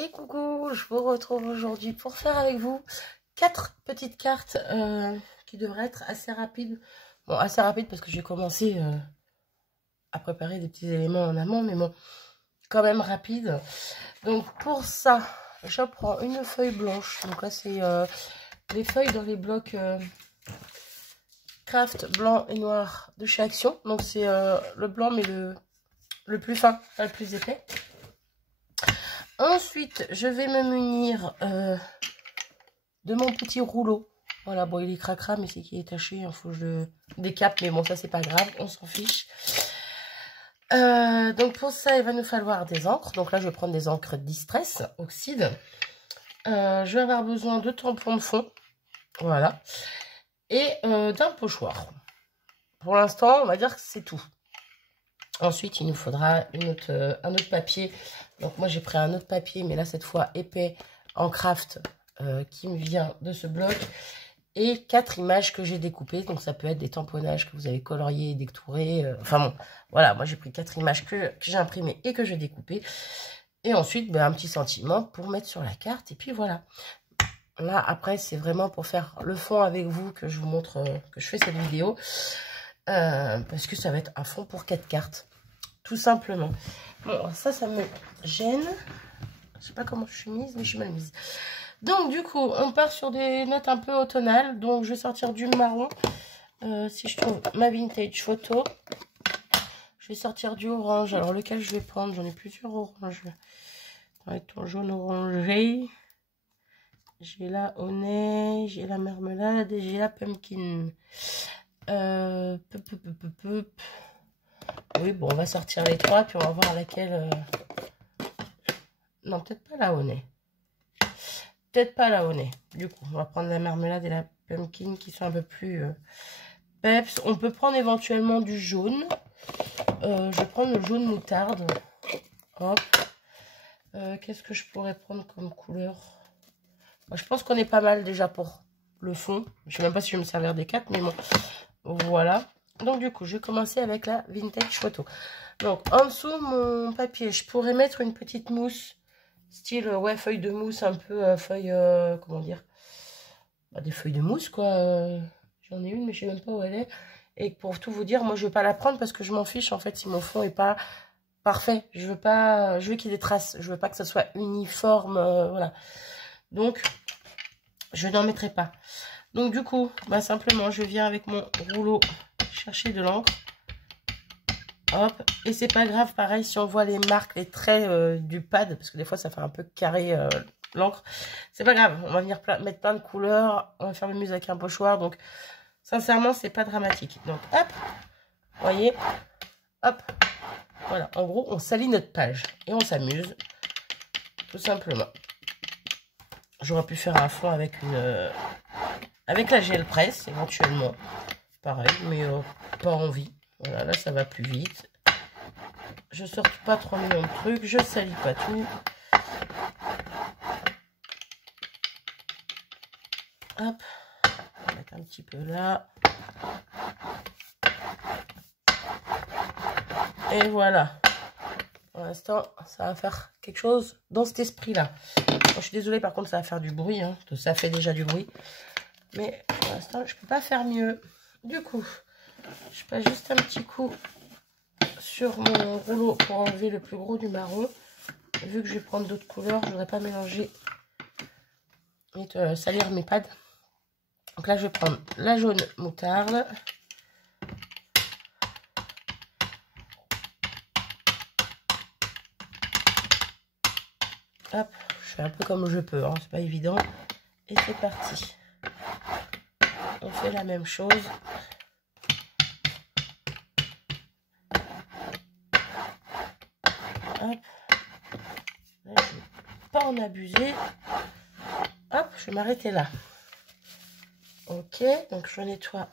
Et coucou, je vous retrouve aujourd'hui pour faire avec vous 4 petites cartes qui devraient être assez rapides. Bon, assez rapides parce que j'ai commencé à préparer des petits éléments en amont, mais bon, quand même rapide. Donc pour ça, je prends une feuille blanche. Donc là, c'est les feuilles dans les blocs craft blanc et noir de chez Action. Donc c'est le blanc, mais le plus fin, pas le plus épais. Ensuite, je vais me munir de mon petit rouleau. Voilà, bon, il est cracra, mais c'est qu'il est taché. Il faut que je le décape, mais bon, ça, c'est pas grave. On s'en fiche. Donc, pour ça, il va nous falloir des encres. Donc là, je vais prendre des encres Distress, oxyde. Je vais avoir besoin de tampons de fond. Voilà. Et d'un pochoir. Pour l'instant, on va dire que c'est tout. Ensuite, il nous faudra un autre papier. Donc, moi, j'ai pris un autre papier, mais là, cette fois, épais en craft qui me vient de ce bloc. Et 4 images que j'ai découpées. Donc, ça peut être des tamponnages que vous avez coloriés et détourés. Enfin, bon, voilà. Moi, j'ai pris 4 images que j'ai imprimées et que j'ai découpées. Et ensuite, ben, un petit sentiment pour mettre sur la carte. Et puis, voilà. Là, après, c'est vraiment pour faire le fond avec vous que je vous montre, que je fais cette vidéo. Parce que ça va être un fond pour 4 cartes. Tout simplement. Bon, ça me gêne. Je sais pas comment je suis mise, mais je suis mal mise. Donc, du coup, on part sur des notes un peu automnales. Donc, je vais sortir du marron. Si je trouve ma vintage photo. Je vais sortir du orange. Alors, lequel je vais prendre? J'en ai plusieurs oranges. Ça va être jaune orangé. J'ai la honey, j'ai la marmelade et j'ai la pumpkin. Oui, bon, on va sortir les 3, puis on va voir laquelle... Non, peut-être pas la honey. Peut-être pas la honey. Du coup, on va prendre la marmelade et la pumpkin qui sont un peu plus peps. On peut prendre éventuellement du jaune. Je vais prendre le jaune moutarde. Hop. Qu'est-ce que je pourrais prendre comme couleur? Moi, je pense qu'on est pas mal déjà pour le fond. Je sais même pas si je vais me servir des 4, mais bon. Voilà. Donc, du coup, je vais commencer avec la vintage photo. Donc, en dessous, mon papier, je pourrais mettre une petite mousse. Style, ouais, feuille de mousse, un peu feuille, comment dire, bah, des feuilles de mousse, quoi. J'en ai une, mais je sais même pas où elle est. Et pour tout vous dire, moi, je vais pas la prendre parce que je m'en fiche, en fait, si mon fond est pas parfait. Je veux qu'il y ait des traces. Je veux pas que ça soit uniforme, voilà. Donc, je n'en mettrai pas. Donc, du coup, bah, simplement, je viens avec mon rouleau chercher de l'encre. Hop, et c'est pas grave, pareil, si on voit les marques, les traits du pad, parce que des fois ça fait un peu carré l'encre, c'est pas grave, on va venir mettre plein de couleurs, on va faire le muse avec un pochoir, donc sincèrement c'est pas dramatique. Donc hop, vous voyez, hop, voilà, en gros on salit notre page et on s'amuse, tout simplement. J'aurais pu faire un fond avec avec la gel presse éventuellement, pareil, mais pas envie. Voilà, là ça va plus vite. Je sors pas 3 millions de trucs, je salis pas tout. Hop, on va mettre un petit peu là. Et voilà. Pour l'instant, ça va faire quelque chose dans cet esprit-là. Bon, je suis désolée, par contre, ça va faire du bruit. Hein. Ça fait déjà du bruit. Mais pour l'instant, je peux pas faire mieux. Du coup, je passe juste un petit coup sur mon rouleau pour enlever le plus gros du marron. Vu que je vais prendre d'autres couleurs, je ne voudrais pas mélanger et salir mes pads. Donc là, je vais prendre la jaune moutarde. Hop, je fais un peu comme je peux, hein, c'est pas évident. Et c'est parti. On fait la même chose. Hop. Là, je vais pas en abuser. Hop, je vais m'arrêter là. Ok, donc je nettoie.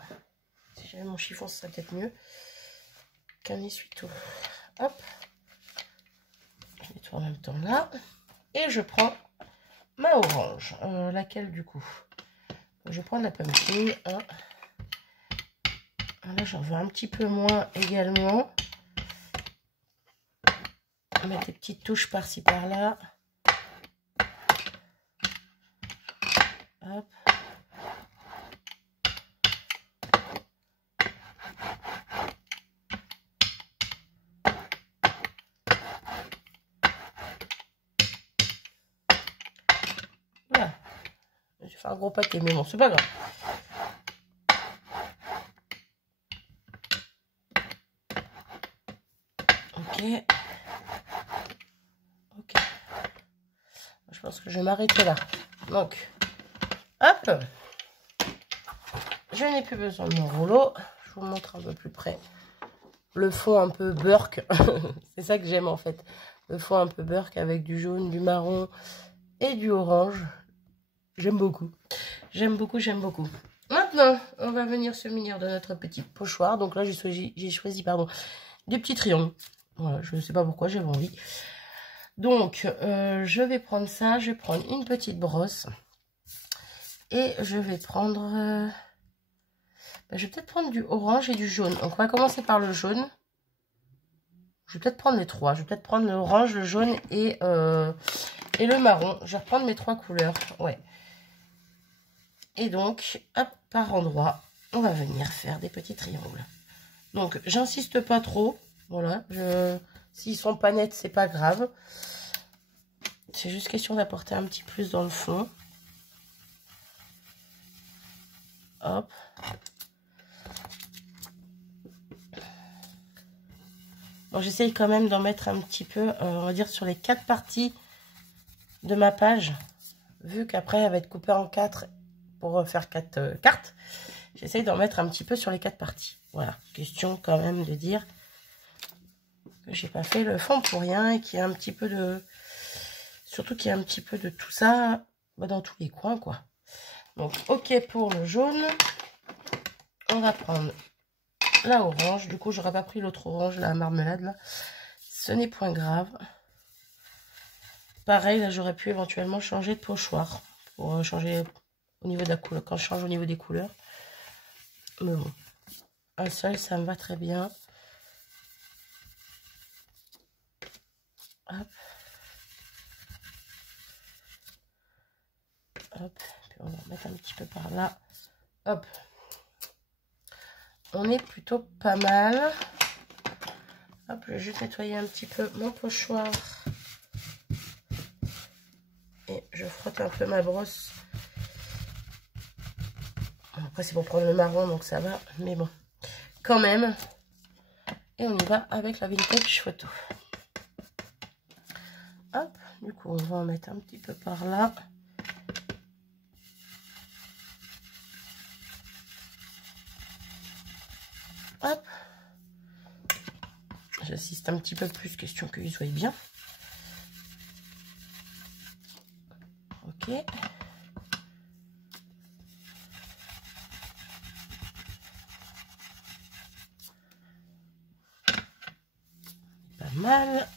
Si j'avais mon chiffon, ça serait peut-être mieux qu'un essuie-tout. Hop. Je nettoie en même temps là. Et je prends ma orange. Laquelle du coup? Je vais prendre la pumpkin. Hein. Là, j'en veux un petit peu moins également. On va mettre des petites touches par-ci par-là. Hop. Voilà. J'ai fait un gros paquet, mais bon, c'est pas grave. Ok. Ok. Je pense que je vais m'arrêter là. Donc, hop. Je n'ai plus besoin de mon rouleau. Je vous montre un peu plus près. Le fond un peu burk. C'est ça que j'aime en fait. Le fond un peu burk avec du jaune, du marron et du orange. J'aime beaucoup. J'aime beaucoup, j'aime beaucoup. Maintenant, on va venir se munir de notre petite pochoir. Donc là, j'ai choisi des petits triangles. Voilà, je ne sais pas pourquoi, j'avais envie. Donc, je vais prendre ça. Je vais prendre une petite brosse. Et je vais prendre... je vais peut-être prendre du orange et du jaune. Donc, on va commencer par le jaune. Je vais peut-être prendre les trois. Je vais peut-être prendre l'orange, le jaune et le marron. Je vais reprendre mes trois couleurs. Ouais. Et donc, hop, par endroit, on va venir faire des petits triangles. Donc, j'insiste pas trop. Voilà. S'ils sont pas nets, c'est pas grave. C'est juste question d'apporter un petit plus dans le fond. Hop. Bon, j'essaye quand même d'en mettre un petit peu, on va dire, sur les 4 parties de ma page. Vu qu'après, elle va être coupée en 4 pour faire 4 cartes. J'essaye d'en mettre un petit peu sur les 4 parties. Voilà. Question quand même de dire que j'ai pas fait le fond pour rien et qu'il y a un petit peu de... Surtout qu'il y a un petit peu de tout ça dans tous les coins, quoi. Donc, ok pour le jaune. On va prendre la orange. Du coup, j'aurais pas pris l'autre orange, la marmelade, là. Ce n'est point grave. Pareil, là, j'aurais pu éventuellement changer de pochoir. Pour changer au niveau de la couleur. Quand je change au niveau des couleurs. Mais bon. Un seul, ça me va très bien. Hop. Hop. Puis on va mettre un petit peu par là. Hop. On est plutôt pas mal. Hop, je vais juste nettoyer un petit peu mon pochoir. Et je frotte un peu ma brosse. Après, c'est pour prendre le marron, donc ça va. Mais bon, quand même. Et on y va avec la vintage photo. Hop, du coup, on va en mettre un petit peu par là. Hop. J'assiste un petit peu plus, question qu'ils soient bien. Ok. Pas mal.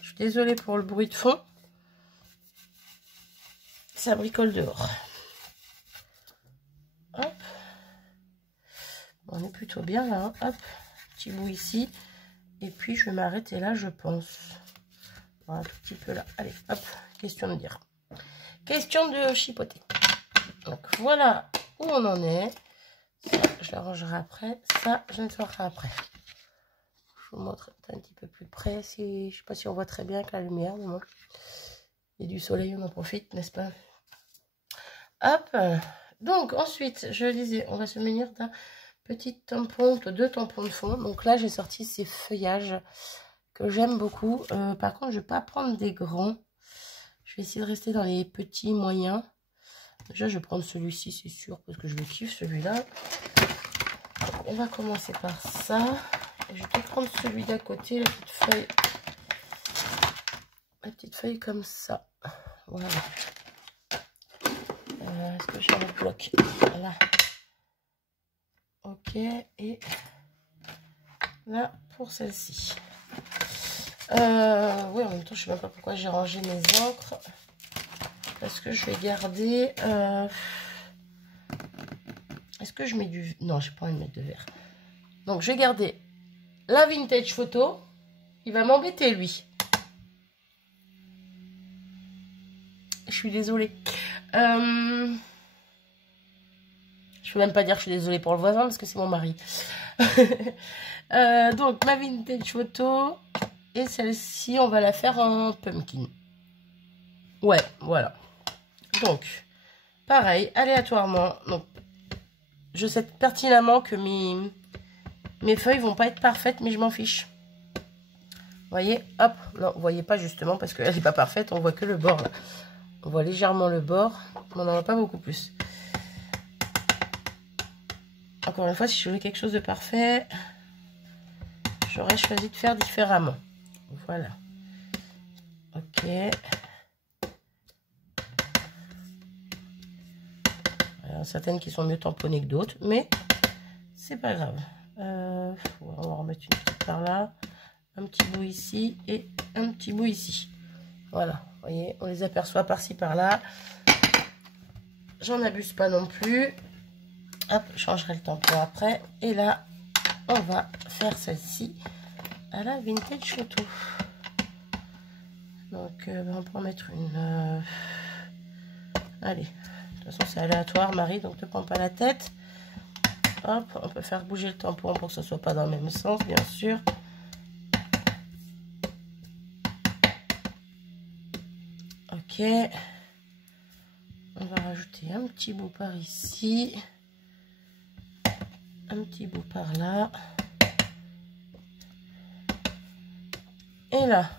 Je suis désolée pour le bruit de fond. Ça bricole dehors. Hop. On est plutôt bien là. Hein. Hop. Petit bout ici. Et puis je vais m'arrêter là, je pense. Voilà, un tout petit peu là. Allez, hop. Question de dire. Question de chipoter. Donc voilà où on en est. Ça, je l'arrangerai après. Ça, je nettoierai après. Je vous montre un petit peu plus près. Si, je sais pas si on voit très bien avec la lumière. Mais bon. Il y a du soleil, on en profite, n'est-ce pas? Hop. Donc ensuite, je disais, on va se munir d'un petit tampon, de 2 tampons de fond. Donc là, j'ai sorti ces feuillages que j'aime beaucoup. Par contre, je ne vais pas prendre des grands. Je vais essayer de rester dans les petits moyens. Déjà, je vais prendre celui-ci, c'est sûr, parce que je le kiffe, celui-là. On va commencer par ça. Et je vais peut-être prendre celui d'à côté, la petite feuille. La petite feuille comme ça. Voilà. Est-ce que j'ai un bloc? Voilà. Ok. Et là, pour celle-ci. Oui, en même temps, je ne sais même pas pourquoi j'ai rangé mes encres. Parce que je vais garder... Est-ce que je mets du... Non, j'ai pas envie de mettre de vert. Donc, je vais garder la vintage photo. Il va m'embêter, lui. Je suis désolée. Je peux même pas dire que je suis désolée pour le voisin parce que c'est mon mari. Donc, ma vintage photo. Et celle-ci, on va la faire en pumpkin. Ouais, voilà. Donc, pareil, aléatoirement. Donc, je sais pertinemment que mes feuilles vont pas être parfaites, mais je m'en fiche. Vous voyez, hop. Non, vous voyez pas justement parce qu'elle n'est pas parfaite. On voit que le bord, là. On voit légèrement le bord, mais on n'en voit pas beaucoup plus. Encore une fois, si je voulais quelque chose de parfait, j'aurais choisi de faire différemment. Voilà. Ok. Alors, certaines qui sont mieux tamponnées que d'autres, mais c'est pas grave. On va remettre une petite par là, un petit bout ici et un petit bout ici. Voilà, vous voyez, on les aperçoit par-ci par-là. J'en abuse pas non plus. Hop, je changerai le tampon après. Et là, on va faire celle-ci à la vintage photo. Donc, on peut en mettre une. Allez, de toute façon, c'est aléatoire, Marie, donc ne prends pas la tête. Hop, on peut faire bouger le tampon pour que ce soit pas dans le même sens, bien sûr. Ok. On va rajouter un petit bout par ici. Un petit bout par là. Et là,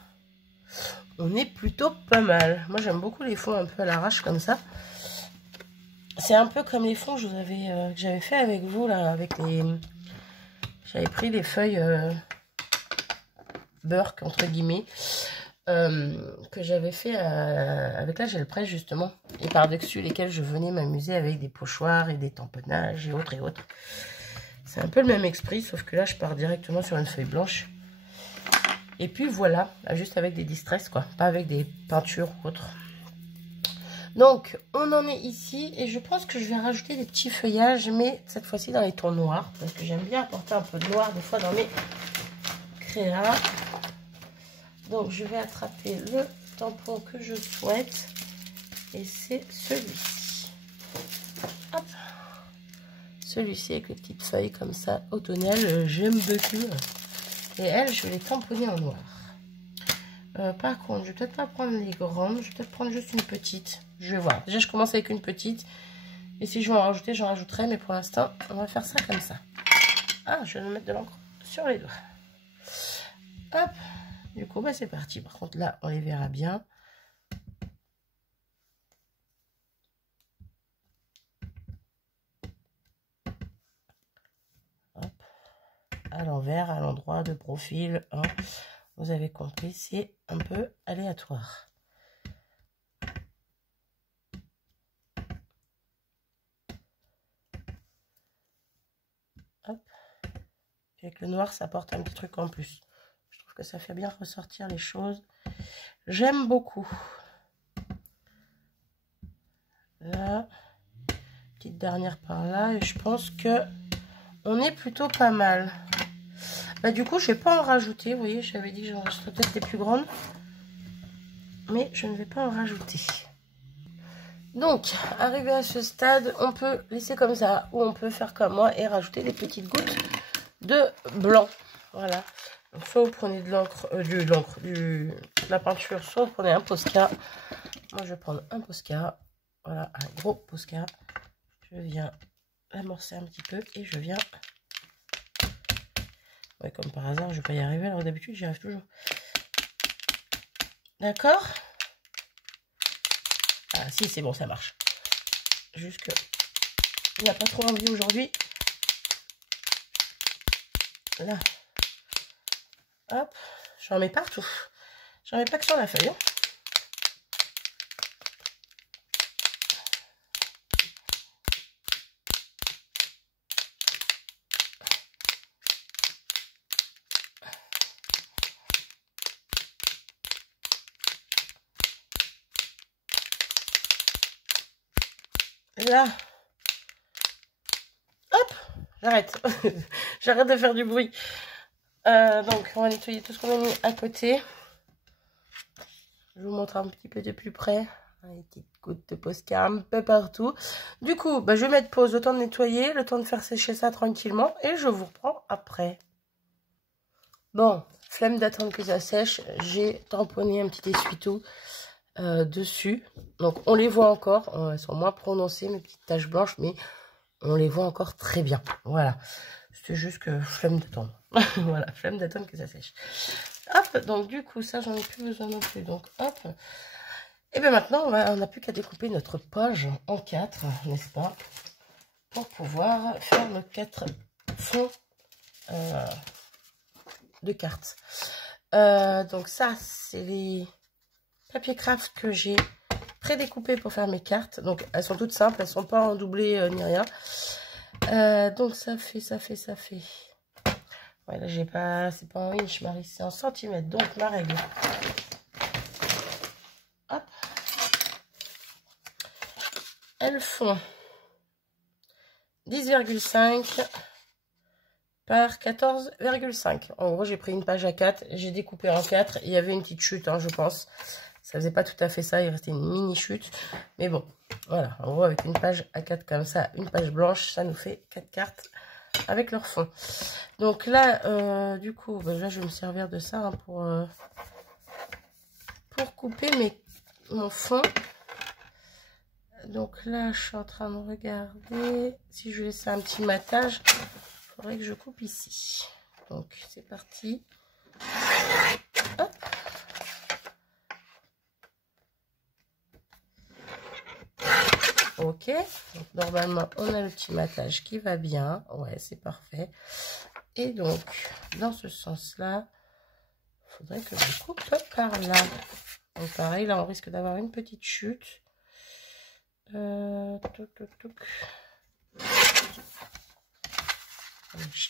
on est plutôt pas mal. Moi, j'aime beaucoup les fonds un peu à l'arrache comme ça. C'est un peu comme les fonds que j'avais fait avec vous, là, avec les... J'avais pris des feuilles Burke, entre guillemets, que j'avais fait avec la gel presse, justement. Et par-dessus lesquels je venais m'amuser avec des pochoirs et des tamponnages et autres et autres. C'est un peu le même esprit, sauf que là, je pars directement sur une feuille blanche. Et puis voilà, juste avec des distress, quoi. Pas avec des peintures ou autres. Donc, on en est ici. Et je pense que je vais rajouter des petits feuillages, mais cette fois-ci dans les tons noirs. Parce que j'aime bien apporter un peu de noir, des fois, dans mes créas. Donc, je vais attraper le tampon que je souhaite. Et c'est celui-ci. Hop. Celui-ci avec les petites feuilles comme ça, automnales. J'aime beaucoup. Et elles, je vais les tamponner en noir. Par contre, je vais peut-être pas prendre les grandes. Je vais peut-être prendre juste une petite. Je vais voir. Déjà, je commence avec une petite. Et si je veux en rajouter, j'en rajouterai. Mais pour l'instant, on va faire ça comme ça. Ah, je vais me mettre de l'encre sur les doigts. Hop. Du coup, bah, c'est parti. Par contre, là, on les verra bien. Hop. À l'envers, à l'endroit, de profil. Hein. Vous avez compris, c'est un peu aléatoire. Hop. Puis avec le noir, ça apporte un petit truc en plus. Je trouve que ça fait bien ressortir les choses. J'aime beaucoup. Là, petite dernière par là. Et je pense que on est plutôt pas mal. Bah, du coup, je vais pas en rajouter. Vous voyez, j'avais dit que j'en rajouterais peut-être des plus grandes. Mais je ne vais pas en rajouter. Donc, arrivé à ce stade, on peut laisser comme ça. Ou on peut faire comme moi et rajouter des petites gouttes de blanc. Voilà. Donc, soit vous prenez de l'encre, de la peinture, soit vous prenez un Posca. Moi, je vais prendre un Posca. Voilà, un gros Posca. Je viens l'amorcer un petit peu et je viens... Ouais, comme par hasard, je vais pas y arriver. Alors d'habitude, j'y arrive toujours. D'accord? Ah si, c'est bon, ça marche. Juste que il n'y a pas trop envie aujourd'hui. Là. Hop. J'en mets partout. J'en mets pas que sur la feuille. Hein. Là. Oh, j'arrête. J'arrête de faire du bruit. Donc, on va nettoyer tout ce qu'on a mis à côté. Je vous montre un petit peu de plus près. Les petites gouttes de Posca un peu partout. Du coup, bah, je vais mettre pause, le temps de nettoyer, le temps de faire sécher ça tranquillement. Et je vous reprends après. Bon, flemme d'attendre que ça sèche. J'ai tamponné un petit essuie-tout dessus. Donc, on les voit encore. Elles sont moins prononcées, mes petites taches blanches, mais on les voit encore très bien. Voilà. C'est juste que flemme d'attendre. Voilà, flemme d'attendre que ça sèche. Hop, donc du coup, ça, j'en ai plus besoin non plus. Donc, hop. Et bien maintenant, on n'a plus qu'à découper notre page en 4, n'est-ce pas? Pour pouvoir faire nos 4 fonds de cartes. Donc ça, c'est les papiers craft que j'ai pré-découpés pour faire mes cartes. Donc, elles sont toutes simples, elles sont pas en doublé ni rien. Donc, ça fait... Ouais, là, j'ai pas... C'est pas en inch, Marie, c'est en centimètres. Donc, ma règle. Hop. Elles font 10,5 par 14,5. En gros, j'ai pris une page à 4, j'ai découpé en 4. Il y avait une petite chute, hein, je pense. Ça faisait pas tout à fait ça, il restait une mini chute. Mais bon, voilà. En gros, avec une page à 4 comme ça, une page blanche, ça nous fait 4 cartes avec leur fond. Donc là, du coup, bah, là, je vais me servir de ça hein, pour couper mon fond. Donc là, je suis en train de regarder si je laisse un petit matage. Il faudrait que je coupe ici. Donc, c'est parti. Hop. Ok. Donc, normalement, on a le petit matage qui va bien. Ouais, c'est parfait. Et donc, dans ce sens-là, il faudrait que je coupe par là. Donc, pareil, là, on risque d'avoir une petite chute. J'ai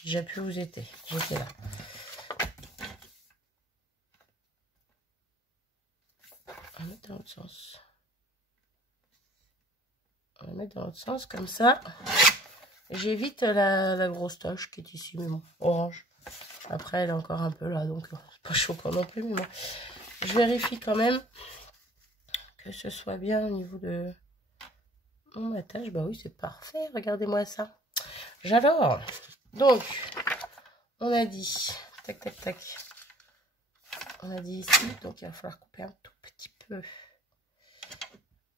déjà pu où j'étais. J'étais là. On va mettre dans l'autre sens. On va mettre dans l'autre sens, comme ça. J'évite la grosse tache qui est ici, mais bon, orange. Après, elle est encore un peu là, donc c'est pas choquant non plus, mais bon. Je vérifie quand même que ce soit bien au niveau de mon attache. Bah oui, c'est parfait. Regardez-moi ça. J'adore. Donc, on a dit, tac, tac, tac. On a dit ici, donc il va falloir couper un tout petit peu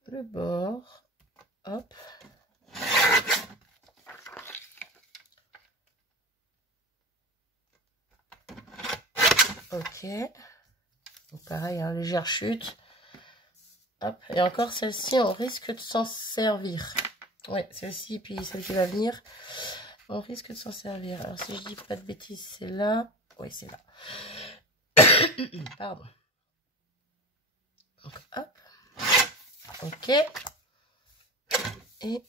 le bord. Hop. Ok. Donc pareil, hein, légère chute. Hop. Et encore celle-ci, on risque de s'en servir. Ouais, celle-ci, puis celle qui va venir, on risque de s'en servir. Alors si je dis pas de bêtises, c'est là. Oui, c'est là. Pardon. Donc hop. Ok. Et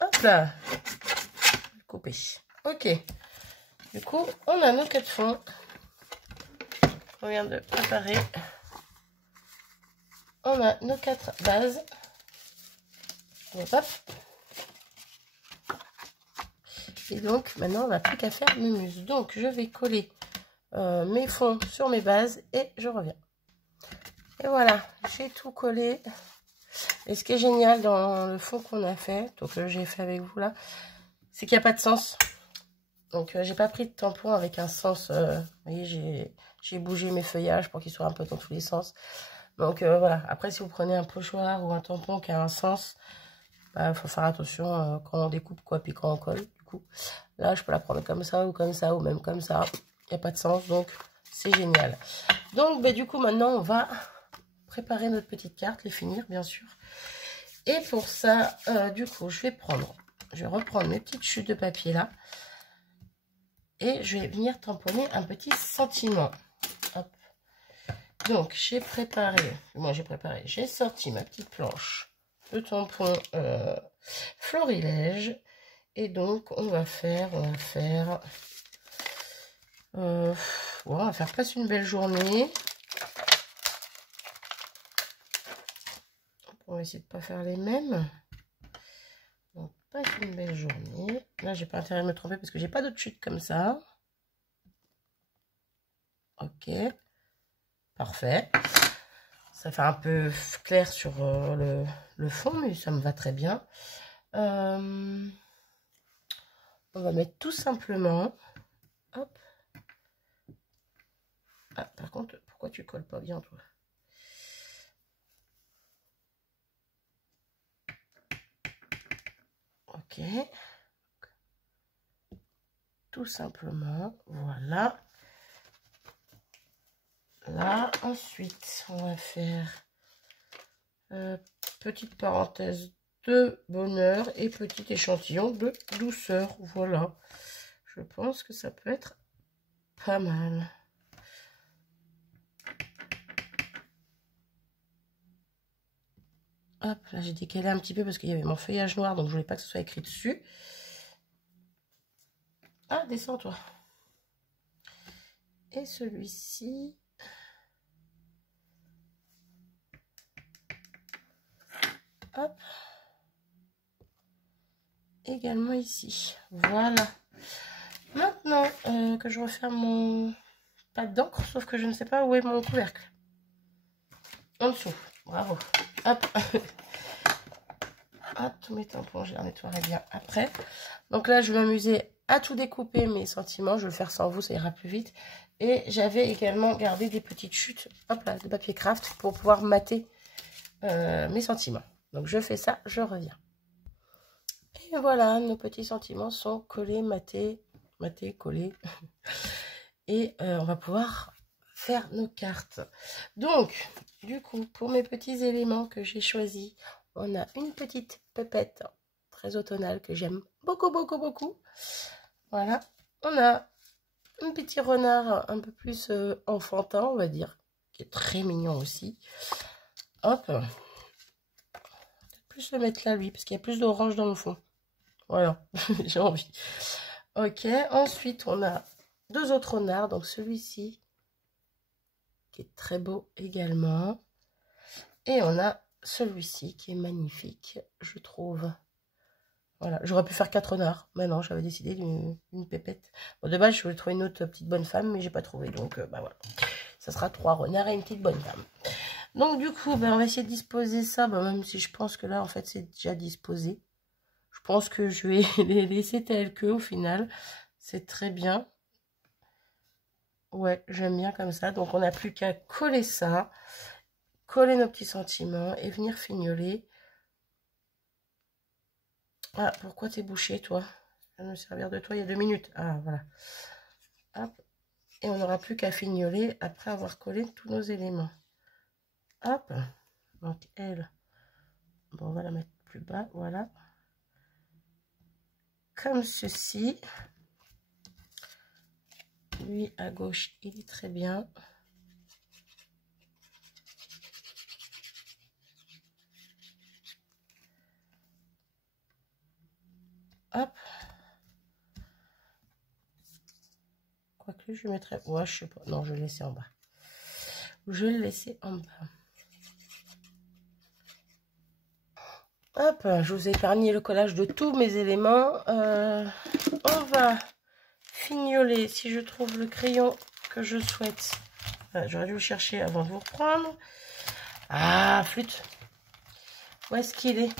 hop là. Couper. Ok. Du coup, on a nos 4 fonds. On vient de préparer. On a nos 4 bases. Hop. Et donc, maintenant, on n'a plus qu'à faire mumuse. Donc, je vais coller mes fonds sur mes bases et je reviens. Et voilà, j'ai tout collé. Et ce qui est génial dans le fond qu'on a fait, donc j'ai fait avec vous là, c'est qu'il n'y a pas de sens. Donc, j'ai pas pris de tampon avec un sens. Vous voyez, j'ai bougé mes feuillages pour qu'ils soient un peu dans tous les sens. Donc, voilà. Après, si vous prenez un pochoir ou un tampon qui a un sens, bah, faut faire attention quand on découpe, quoi, puis quand on colle. Du coup, là, je peux la prendre comme ça, ou même comme ça. Il n'y a pas de sens, donc c'est génial. Donc, bah, du coup, maintenant, on va préparer notre petite carte, les finir, bien sûr. Et pour ça, du coup, je vais reprendre mes petites chutes de papier là. Et je vais venir tamponner un petit sentiment. Hop. Donc, j'ai sorti ma petite planche de tampon florilège. Et donc, on va faire presque une belle journée. On va essayer de ne pas faire les mêmes. Donc, passe une belle journée. Là, j'ai pas intérêt de me tromper parce que j'ai pas d'autres chutes comme ça. Ok. Parfait. Ça fait un peu clair sur le fond, mais ça me va très bien. On va mettre tout simplement... Hop. Ah, par contre, pourquoi tu colles pas bien, toi? Ok. Tout simplement, voilà. Là, ensuite, on va faire petite parenthèse de bonheur et petit échantillon de douceur. Voilà. Je pense que ça peut être pas mal. Hop, là j'ai décalé un petit peu parce qu'il y avait mon feuillage noir, donc je voulais pas que ce soit écrit dessus. Ah, descends toi. Et celui-ci. Hop. Également ici. Voilà. Maintenant que je referme mon pâte d'encre, sauf que je ne sais pas où est mon couvercle. En dessous. Bravo. Hop. Ah, tous mes tampons, je les nettoierai bien après. Donc là, je vais m'amuser à tout découper mes sentiments. Je vais le faire sans vous, ça ira plus vite. Et j'avais également gardé des petites chutes, hop là, de papier craft pour pouvoir mater mes sentiments. Donc je fais ça, je reviens. Et voilà, nos petits sentiments sont collés, matés, collés. Et on va pouvoir faire nos cartes. Donc, du coup, pour mes petits éléments que j'ai choisis, on a une petite pépette très automnale que j'aime beaucoup, beaucoup, beaucoup. Voilà. On a un petit renard un peu plus enfantin, on va dire, qui est très mignon aussi. Hop. Peut-être plus le mettre là, lui, parce qu'il y a plus d'orange dans le fond. Voilà, j'ai envie. Ok, ensuite, on a deux autres renards. Donc, celui-ci, qui est très beau également. Et on a celui-ci qui est magnifique, je trouve. Voilà, j'aurais pu faire 4 renards. Mais non, j'avais décidé d'une pépette. Bon, de base, je voulais trouver une autre petite bonne femme, mais j'ai pas trouvé. Donc, bah voilà. Ça sera 3 renards et une petite bonne femme. Donc, du coup, bah, on va essayer de disposer ça. Bah, même si je pense que là, en fait, c'est déjà disposé. Je pense que je vais les laisser tels que au final. C'est très bien. Ouais, j'aime bien comme ça. Donc, on n'a plus qu'à coller ça. Coller nos petits sentiments et venir fignoler. Ah, pourquoi t'es bouché, toi? Je vais me servir de toi il y a 2 minutes. Ah, voilà. Hop. Et on n'aura plus qu'à fignoler après avoir collé tous nos éléments. Hop. Donc, elle. Bon, on va la mettre plus bas. Voilà. Comme ceci. Lui, à gauche, il est très bien. Hop. Quoique, je mettrai... Ouais, je sais pas. Non, je vais le laisser en bas. Je vais le laisser en bas. Hop, je vous ai épargné le collage de tous mes éléments. On va fignoler si je trouve le crayon que je souhaite. J'aurais dû le chercher avant de vous reprendre. Ah, flûte. Où est-ce qu'il est?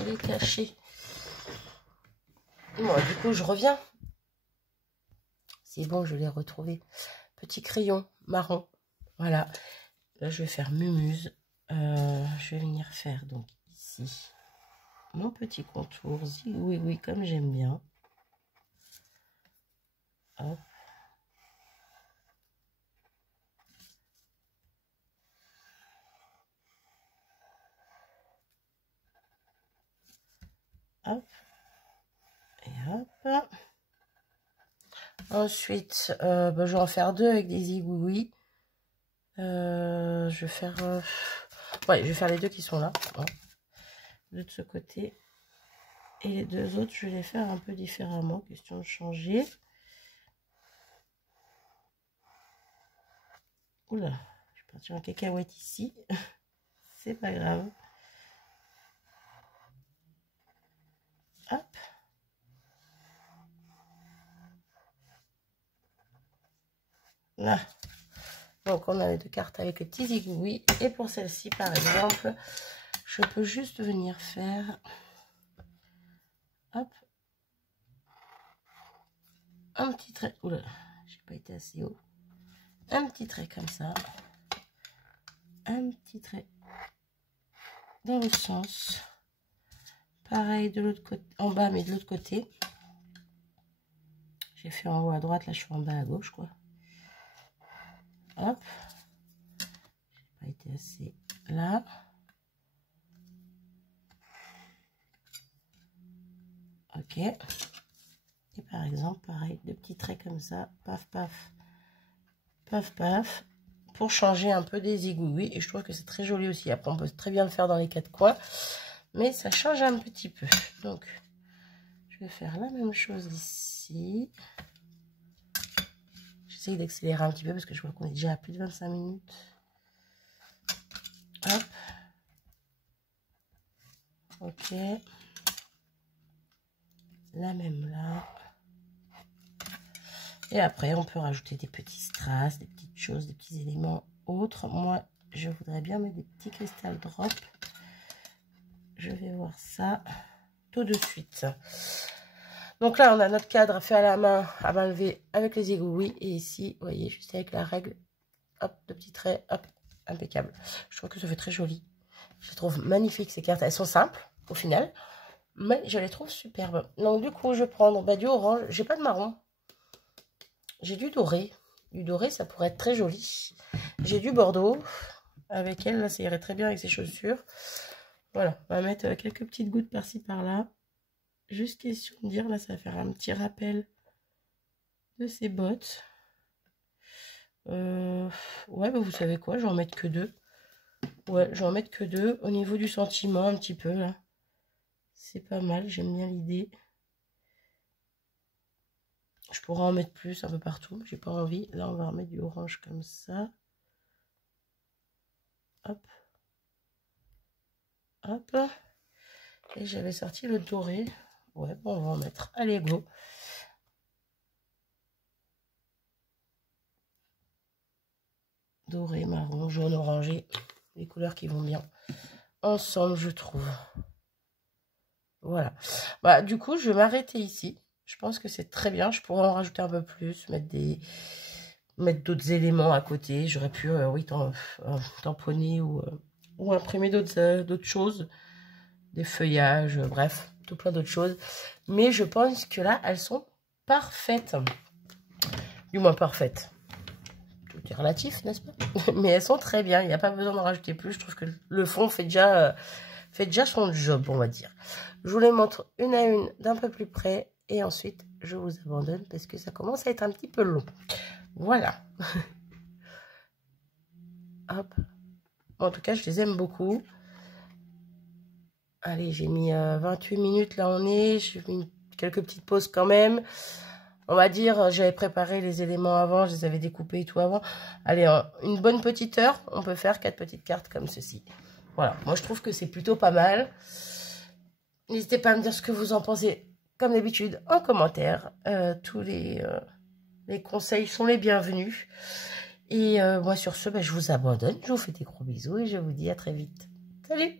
Il est caché. Bon, du coup, je reviens. C'est bon, je l'ai retrouvé. Petit crayon marron. Voilà. Là, je vais faire mumuse. Je vais venir faire donc ici mon petit contour. Oui, oui, comme j'aime bien. Hop. Hop. Et hop. Ensuite, je vais en faire 2 avec des zigouis. Je vais faire... ouais, je vais faire les 2 qui sont là. Hein. De ce côté. Et les 2 autres, je vais les faire un peu différemment. Question de changer. Oula, je suis partie en cacahuète ici. c'est pas grave. Hop. Là. Donc, on a les deux cartes avec les petits aiguilles. Et pour celle-ci, par exemple, je peux juste venir faire... Hop. Un petit trait. Oula, j'ai pas été assez haut. Un petit trait comme ça. Un petit trait dans le sens. Pareil de l'autre côté, en bas, mais de l'autre côté. J'ai fait en haut à droite, là je suis en bas à gauche, quoi. Hop. J'ai pas été assez là. Ok. Et par exemple, pareil, deux petits traits comme ça. Paf, paf. Paf, paf. Pour changer un peu des aiguilles. Et je trouve que c'est très joli aussi. Après, on peut très bien le faire dans les quatre coins. Mais ça change un petit peu. Donc, je vais faire la même chose ici. J'essaye d'accélérer un petit peu parce que je vois qu'on est déjà à plus de 25 minutes. Hop. Ok. La même là. Et après, on peut rajouter des petits strass, des petites choses, des petits éléments autres. Moi, je voudrais bien mettre des petits cristals drop. Je vais voir ça tout de suite. Donc là, on a notre cadre fait à la main, à main levée avec les aiguilles. Et ici, vous voyez, juste avec la règle, hop, de petits traits, hop, impeccable. Je trouve que ça fait très joli. Je les trouve magnifiques, ces cartes. Elles sont simples, au final, mais je les trouve superbes. Donc, du coup, je prends bah, du orange. J'ai pas de marron. J'ai du doré. Du doré, ça pourrait être très joli. J'ai du bordeaux. Avec elle, là, ça irait très bien avec ses chaussures. Voilà, on va mettre quelques petites gouttes par-ci, par-là. Juste question de dire, là, ça va faire un petit rappel de ses bottes. Ouais, bah, vous savez quoi, je vais en mettre que deux. Ouais, je vais en mettre que deux. Au niveau du sentiment, un petit peu, là. C'est pas mal, j'aime bien l'idée. Je pourrais en mettre plus un peu partout, j'ai pas envie. Là, on va remettre du orange comme ça. Hop. Hop. Et j'avais sorti le doré. Ouais, bon, on va en mettre. Allez, go. Doré, marron, jaune, orangé. Les couleurs qui vont bien ensemble, je trouve. Voilà. Bah, du coup, je vais m'arrêter ici. Je pense que c'est très bien. Je pourrais en rajouter un peu plus, mettre d'autres éléments à côté. J'aurais pu, oui, tamponner ou imprimer d'autres choses. Des feuillages, bref, tout plein d'autres choses. Mais je pense que là, elles sont parfaites. Du moins parfaites. Tout est relatif, n'est-ce pas? Mais elles sont très bien. Il n'y a pas besoin d'en rajouter plus. Je trouve que le fond fait déjà son job, on va dire. Je vous les montre une à une d'un peu plus près. Et ensuite, je vous abandonne parce que ça commence à être un petit peu long. Voilà. Hop. En tout cas, je les aime beaucoup. Allez, j'ai mis 28 minutes, là on est. J'ai mis quelques petites pauses quand même. On va dire, j'avais préparé les éléments avant, je les avais découpés et tout avant. Allez, une bonne petite heure, on peut faire 4 petites cartes comme ceci. Voilà, moi je trouve que c'est plutôt pas mal. N'hésitez pas à me dire ce que vous en pensez, comme d'habitude, en commentaire. Tous les conseils sont les bienvenus. Et moi sur ce, je vous abandonne. Je vous fais des gros bisous et je vous dis à très vite. Salut!